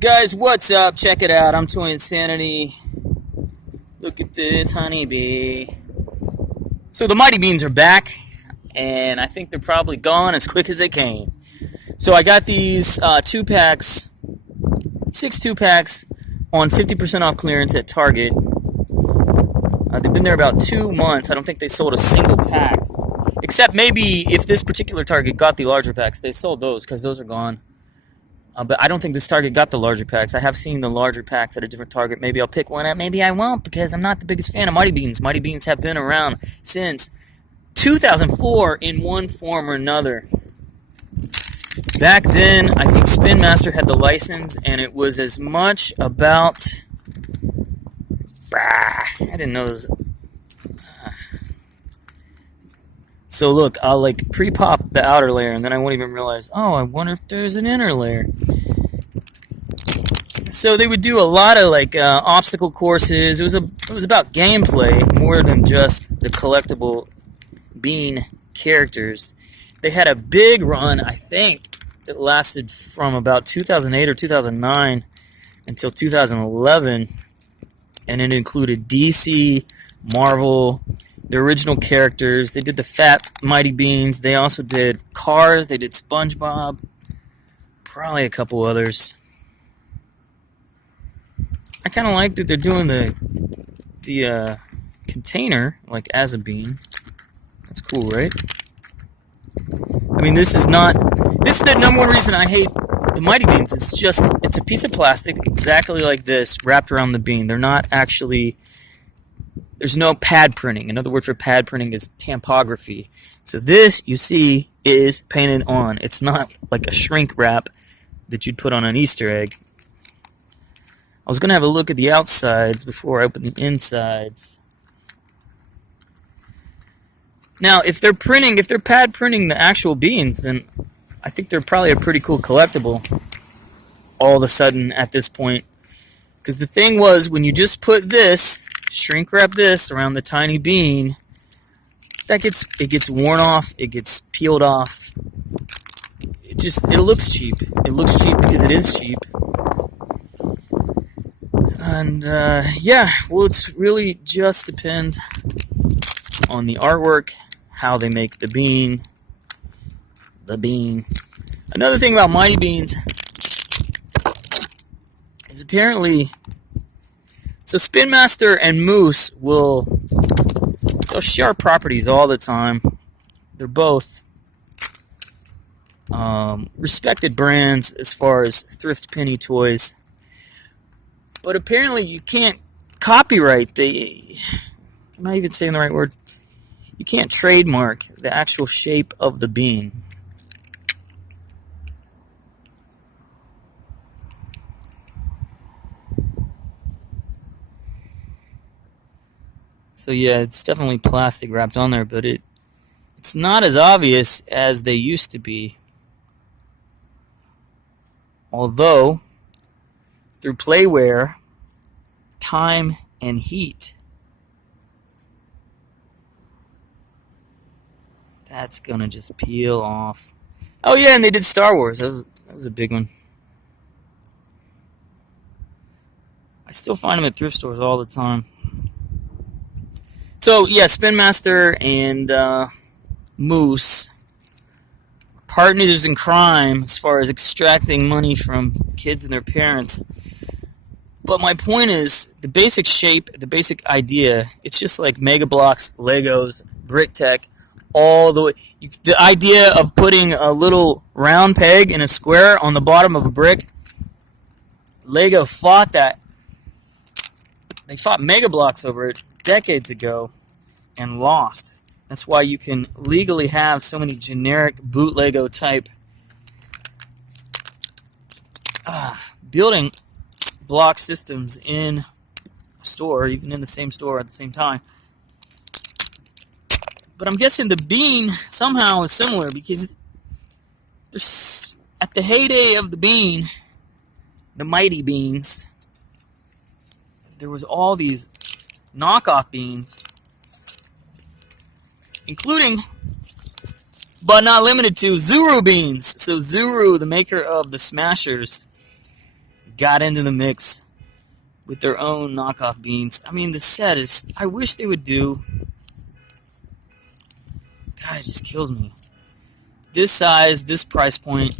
Guys, what's up? Check it out. I'm toyinsanity. Look at this honeybee. So the Mighty Beans are back, and I think they're probably gone as quick as they came. So I got these 2-packs, 6 2-packs on 50% off clearance at Target. They've been there about 2 months. I don't think they sold a single pack. Except maybe if this particular Target got the larger packs, they sold those because those are gone. But I don't think this Target got the larger packs. I have seen the larger packs at a different Target. Maybe I'll pick one up. Maybe I won't because I'm not the biggest fan of Mighty Beans. Mighty Beans have been around since 2004 in one form or another. Back then, I think Spin Master had the license, and it was as much about... I didn't know this. So look, I'll like pre-pop the outer layer, and then I won't even realize, oh, I wonder if there's an inner layer. So they would do a lot of like obstacle courses. It was about gameplay more than just the collectible bean characters. They had a big run, I think, that lasted from about 2008 or 2009 until 2011, and it included DC, Marvel, the original characters. They did the Fat Mighty Beans. They also did Cars. They did SpongeBob. Probably a couple others. I kind of like that they're doing the container like as a bean. That's cool, right? I mean, this is the number one reason I hate the Mighty Beans. It's a piece of plastic exactly like this wrapped around the bean. They're not actually... There's no pad printing. Another word for pad printing is tampography. So this, you see, is painted on. It's not like a shrink wrap that you'd put on an Easter egg. I was going to have a look at the outsides before I open the insides. Now, if they're pad printing the actual beans, then I think they're probably a pretty cool collectible all of a sudden at this point. Because the thing was, when you just put this... shrink wrap this around the tiny bean, it gets worn off, it gets peeled off. It looks cheap. It looks cheap because it is cheap. And yeah, well, it's really just depends on the artwork, how they make the bean. Another thing about Mighty Beans is apparently... So Spin Master and Moose they'll share properties all the time. They're both respected brands as far as thrift penny toys. But apparently you can't copyright am I even saying the right word? You can't trademark the actual shape of the bean. So yeah, it's definitely plastic wrapped on there, but it's not as obvious as they used to be. Although, through playwear, time, and heat, that's gonna just peel off. Oh yeah, and they did Star Wars. That was a big one. I still find them at thrift stores all the time. So, yeah, Spin Master and Moose, partners in crime as far as extracting money from kids and their parents. But my point is, the basic shape, the basic idea, it's just like Mega Bloks, Legos, Brick Tech, all the way. The idea of putting a little round peg in a square on the bottom of a brick, Lego fought that. They fought Mega Bloks over it decades ago and lost. That's why you can legally have so many generic bootleggo type building block systems in a store, even in the same store at the same time. But I'm guessing the bean somehow is similar because there's, at the heyday of the bean, the Mighty Beans, there was all these knockoff beans, including, but not limited to, Zuru beans. So Zuru, the maker of the Smashers, got into the mix with their own knockoff beans. I mean, the set is, I wish they would do, God, it just kills me. This size, this price point,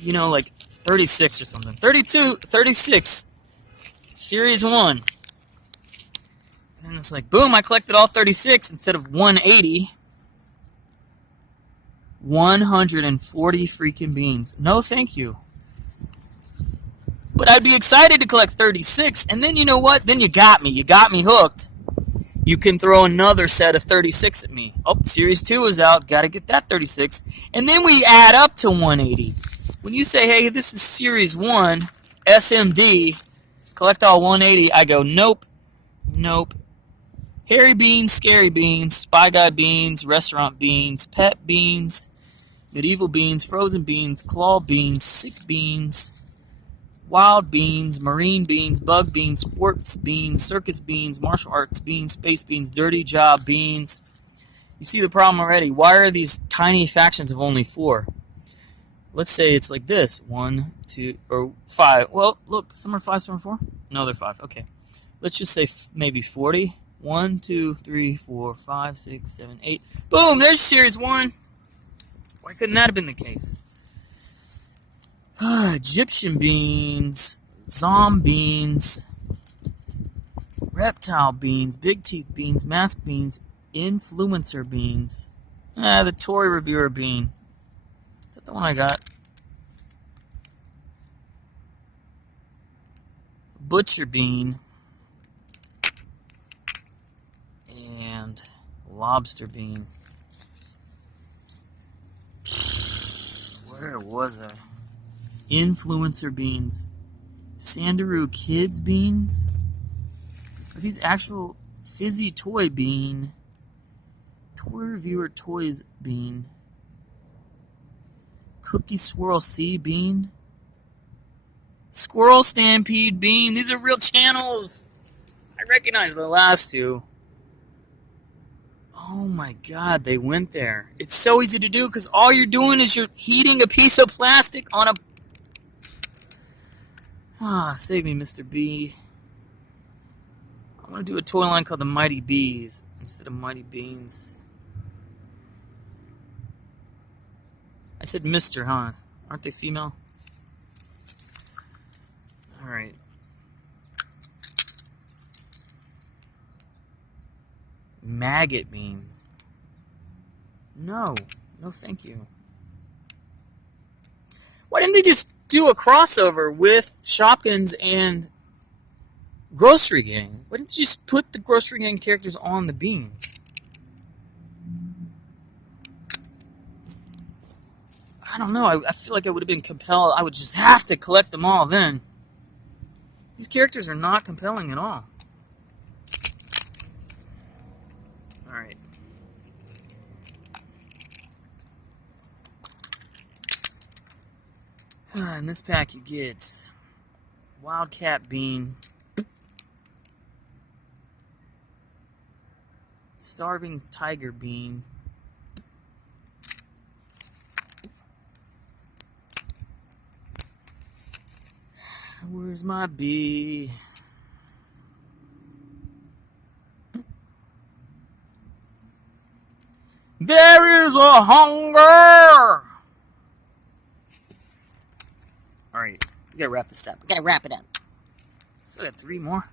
you know, like 36 or something. 32, 36, Series 1. And it's like, boom, I collected all 36 instead of 180. 140 freaking beans. No, thank you. But I'd be excited to collect 36, and then you know what? Then you got me. You got me hooked. You can throw another set of 36 at me. Oh, Series 2 is out. Got to get that 36. And then we add up to 180. When you say, hey, this is Series 1, SMD, collect all 180, I go, nope, nope. Hairy beans, scary beans, spy guy beans, restaurant beans, pet beans, medieval beans, frozen beans, claw beans, sick beans, wild beans, marine beans, bug beans, sports beans, circus beans, martial arts beans, space beans, dirty job beans. You see the problem already. Why are these tiny factions of only 4? Let's say it's like this. 1, 2, or 5. Well, look, some are 5, some are 4. No, they're 5. Okay. Let's just say maybe 40. 1, 2, 3, 4, 5, 6, 7, 8. Boom! There's Series 1. Why couldn't that have been the case? Egyptian beans, zom beans, reptile beans, big teeth beans, mask beans, influencer beans. The toy reviewer bean. Is that the one I got? Butcher bean. And lobster bean. Where was I? Influencer beans. Sandaroo Kids beans. Are these actual fizzy toy bean? Toy reviewer toys bean. Cookie swirl sea bean. Squirrel stampede bean. These are real channels. I recognize the last two. Oh my God, they went there. It's so easy to do because all you're doing is you're heating a piece of plastic on a... save me, Mr. B. I'm going to do a toy line called the Mighty Bees instead of Mighty Beans. I said Mr., huh? Aren't they female? Alright. Maggot bean. No. No thank you. Why didn't they just do a crossover with Shopkins and Grocery Gang? Why didn't you just put the Grocery Gang characters on the beans? I don't know. I feel like I would have been compelled. I would just have to collect them all then. These characters are not compelling at all. Alright. In this pack you get Wildcat Bean, Starving Tiger Bean, where's my bee? There is a hunger! Alright, we gotta wrap this up. We gotta wrap it up. Still got 3 more.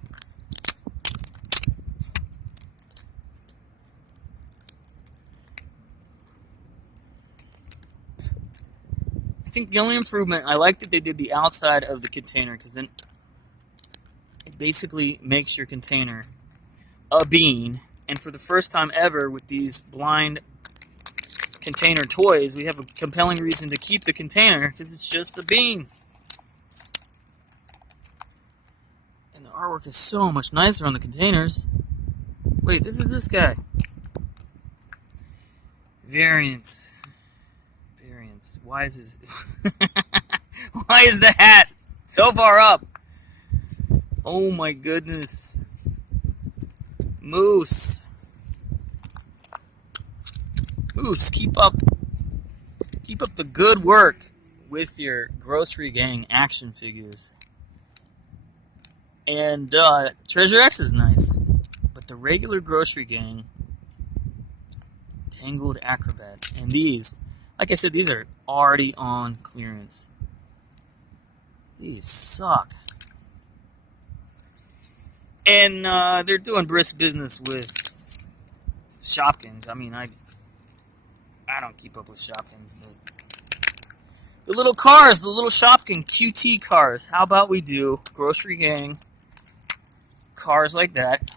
I think the only improvement, I like that they did the outside of the container, because then it basically makes your container a bean. And for the first time ever with these blind container toys, we have a compelling reason to keep the container, because it's just a bean. And the artwork is so much nicer on the containers. Wait, this is this guy. Variants. Variants. Why is his... Why is the hat so far up? Oh my goodness. Moose. Moose, keep up the good work. with your Grocery Gang action figures. And Treasure X is nice, but the regular Grocery Gang Tangled Acrobat, and these, like I said, these are already on clearance. These suck. And they're doing brisk business with Shopkins. I mean, I don't keep up with Shopkins, but the little cars, the little Shopkin QT cars. How about we do Grocery Gang cars like that?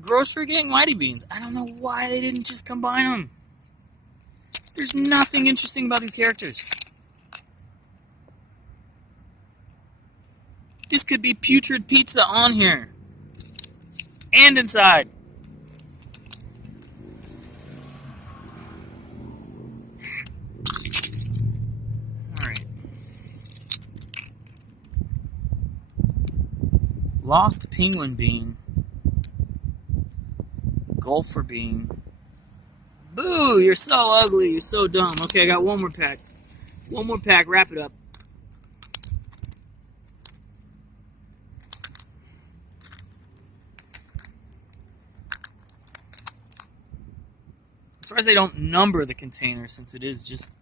Grocery Gang Mighty Beanz. I don't know why they didn't just combine them. There's nothing interesting about these characters. This could be putrid pizza on here. And inside. Alright. Lost Penguin Bean. Golfer Bean. Boo! You're so ugly. You're so dumb. Okay, I got one more pack. One more pack. Wrap it up. I'm surprised they don't number the container since it is just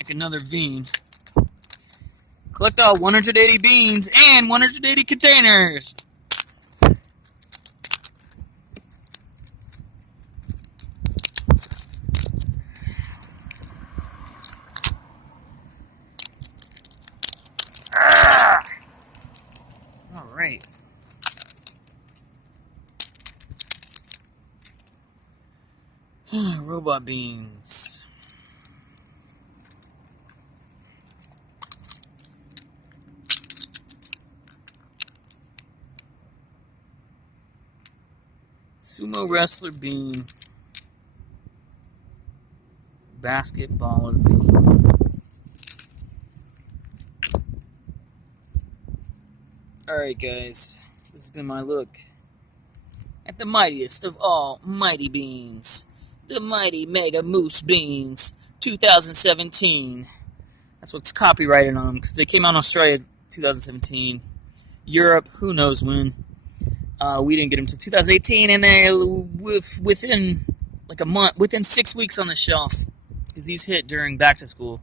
like another bean. Collect all 180 beans and 180 containers. All right. Robot Beans. Sumo Wrestler Bean. Basketballer Bean. Alright guys, this has been my look at the mightiest of all Mighty Beans. The Mighty Mega Moose Beans 2017. That's what's copyrighted on them because they came out in Australia 2017. Europe, who knows when. We didn't get them to 2018, and they're within like a month, within 6 weeks on the shelf because these hit during back to school.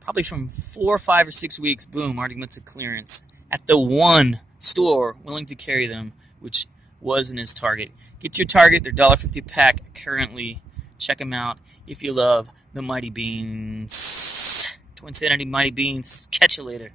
Probably from 4, 5, or 6 weeks, boom, already went to clearance at the one store willing to carry them, which was and is Target. Get your Target, they're $1.50 pack currently. Check them out if you love the Mighty Beans. Twinsanity Mighty Beans. Catch you later.